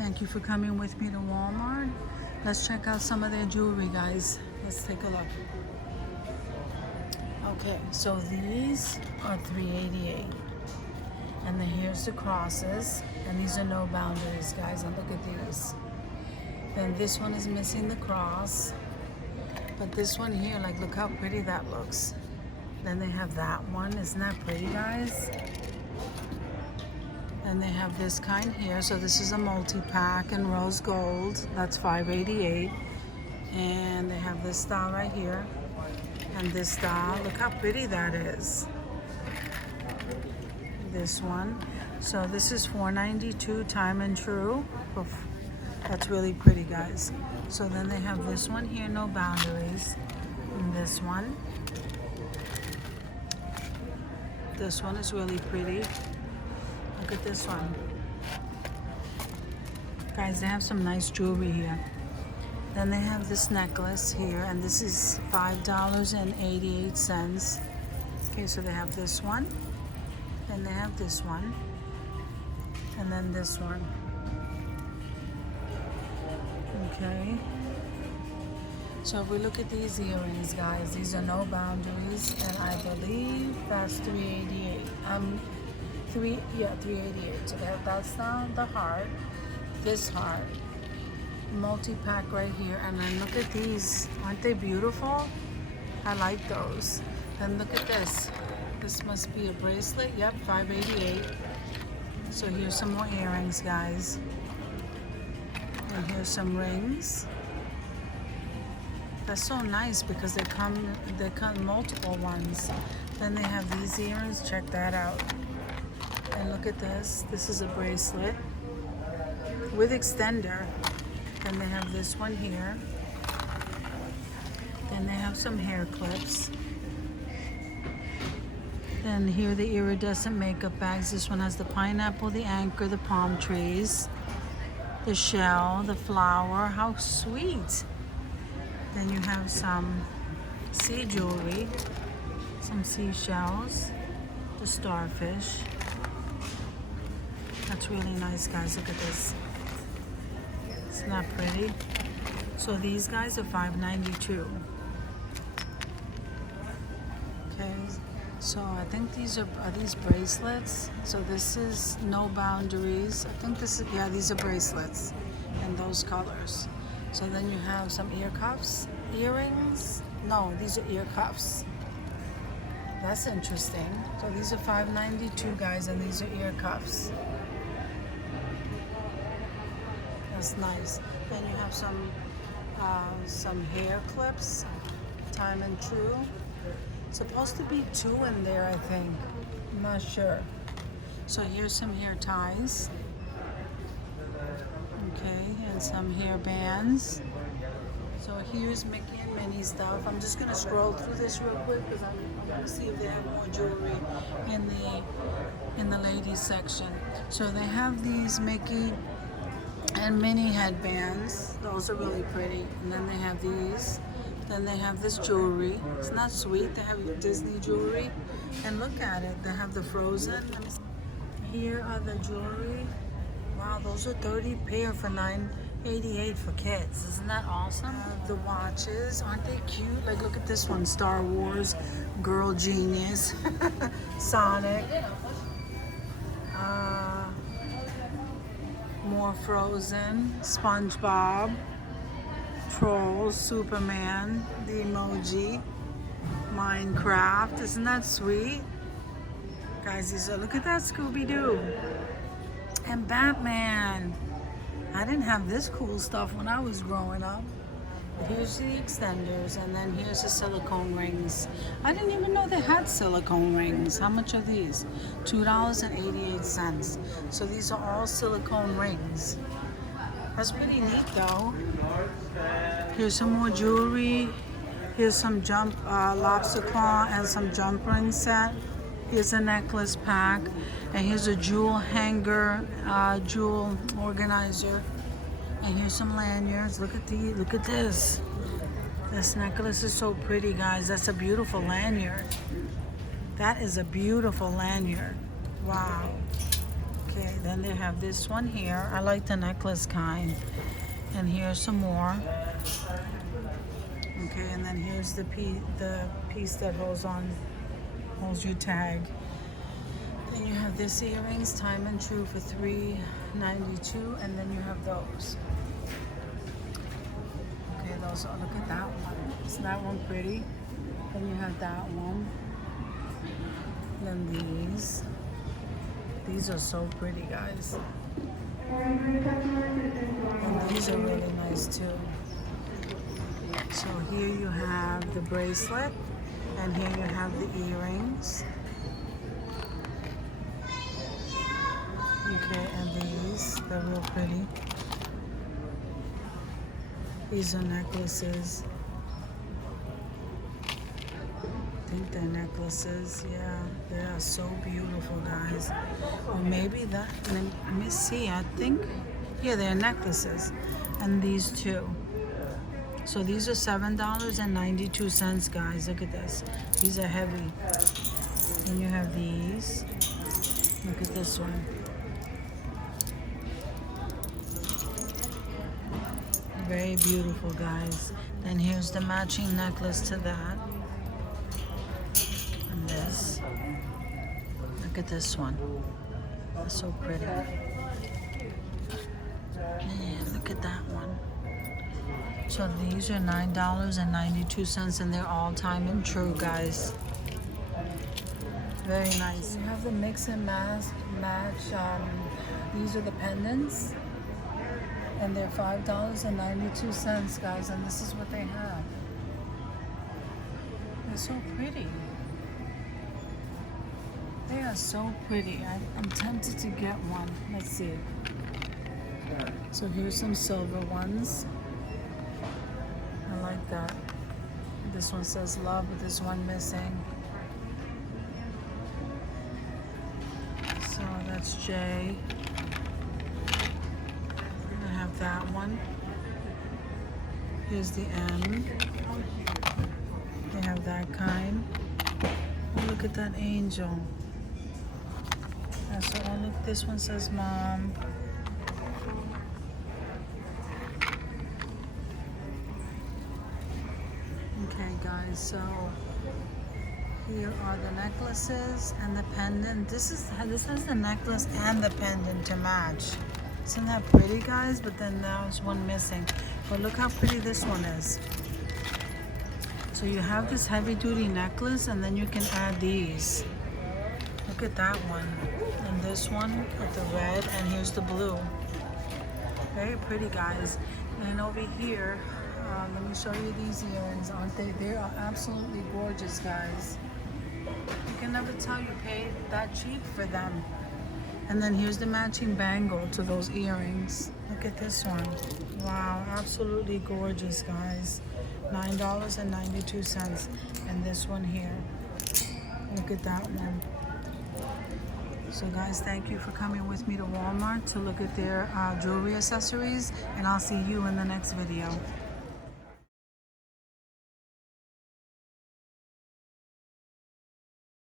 Thank you for coming with me to Walmart. Let's check out some of their jewelry, guys. Let's take a look. Okay, so these are $388. And then here's the crosses. And these are no boundaries, guys. And look at these. Then this one is missing the cross. But this one here, like, look how pretty that looks. Then they have that one. Isn't that pretty, guys? And they have this kind here. So this is a multi-pack in rose gold. That's $588. And they have this style right here. And this style. Look how pretty that is. This one. So this is $492, time and true. Oof. That's really pretty, guys. So then they have this one here, no boundaries. And this one. This one is really pretty. Look at this one. Guys, they have some nice jewelry here. Then they have this necklace here, and this is $5.88. Okay, so they have this one. Then they have this one. And then this one. Okay. So if we look at these earrings, guys, these are no boundaries, and I believe that's $388. $388. So that's the heart, this heart, multi-pack right here, and then look at these. Aren't they beautiful? I like those. Then look at this. This must be a bracelet. Yep, $588. So here's some more earrings, guys. And here's some rings. That's so nice because they come multiple ones. Then they have these earrings. Check that out. And look at this. This is a bracelet with extender. Then they have this one here. Then they have some hair clips. Then here are the iridescent makeup bags. This one has the pineapple, the anchor, the palm trees, the shell, the flower. How sweet. Then you have some sea jewelry, some seashells, the starfish. That's really nice, guys. Look at this. Isn't that pretty? So these guys are $592. Okay, so I think these are these bracelets? So this is no boundaries. I think this is, yeah, these are bracelets in those colors. So then you have some ear cuffs, earrings. No, these are ear cuffs. That's interesting. So these are $592, guys, and these are ear cuffs. That's nice. Then you have some hair clips, time and true. Supposed to be 2 in there, I think. I'm not sure. So here's some hair ties. Okay, and some hair bands. So here's Mickey and Minnie stuff. I'm just gonna scroll through this real quick because I'm gonna see if they have more jewelry in the ladies section. So they have these Mickey and Minnie headbands. Those are really pretty. And then they have these. Then they have this jewelry. Isn't that sweet? They have Disney jewelry. And look at it. They have the Frozen. Here are the jewelry. Wow, those are 30 pair for $988 for kids. Isn't that awesome? The watches, aren't they cute? Like, look at this one, Star Wars, Girl Genius, Sonic, more Frozen, SpongeBob, Trolls, Superman, the emoji, Minecraft. Isn't that sweet? Guys, these are, look at that Scooby-Doo. And Batman. I didn't have this cool stuff when I was growing up. Here's the extenders, and then here's the silicone rings. I didn't even know they had silicone rings. How much are these? $2.88. So these are all silicone rings. That's pretty neat, though. Here's some more jewelry. Here's some lobster claw and some jump ring set. Here's a necklace pack, and here's a jewel hanger, jewel organizer, and here's some lanyards. Look at this. This necklace is so pretty, guys. That's a beautiful lanyard. That is a beautiful lanyard. Wow. Okay. Okay, then they have this one here. I like the necklace kind. And here's some more. Okay, and then here's the piece that holds your tag. Then you have this earrings, time and true, for $3.92, and then you have those. Okay, those are, look at that one. Isn't that one pretty? Then you have that one. Then these. These are so pretty, guys. And these are really nice too. So here you have the bracelet, and here you have the earrings. Okay, and these, they're real pretty. These are necklaces. I think they're necklaces. Yeah, they are so beautiful, guys. Or maybe that, let me see, I think, yeah, they're necklaces. And these too. So these are $7.92, guys. Look at this. These are heavy. And you have these. Look at this one. Very beautiful, guys. Then here's the matching necklace to that. And this. Look at this one. That's so pretty. Man, look at that one. So these are $9.92, and they're all time and true, guys. Very nice. You have the mix and match. These are the pendants, and they're $5.92, guys. And this is what they have. They're so pretty. They are so pretty. I'm tempted to get one. Let's see. So here's some silver ones. I like that. This one says love, but there's one missing. So that's J. I have that one. Here's the M. They have that kind. Oh, look at that angel. So oh, look, this one says mom. Okay, guys, so here are the necklaces and the pendant. This has the necklace and the pendant to match. Isn't that pretty, guys? But then there's one missing. But look how pretty this one is. So you have this heavy-duty necklace, and then you can add these. Look at that one. And this one with the red, and here's the blue. Very pretty, guys. And over here, let me show you these earrings. Aren't they? They are absolutely gorgeous, guys. You can never tell you paid that cheap for them. And then here's the matching bangle to those earrings. Look at this one. Wow, absolutely gorgeous, guys. $9.92. And this one here. Look at that one. So guys, thank you for coming with me to Walmart to look at their jewelry accessories, and I'll see you in the next video.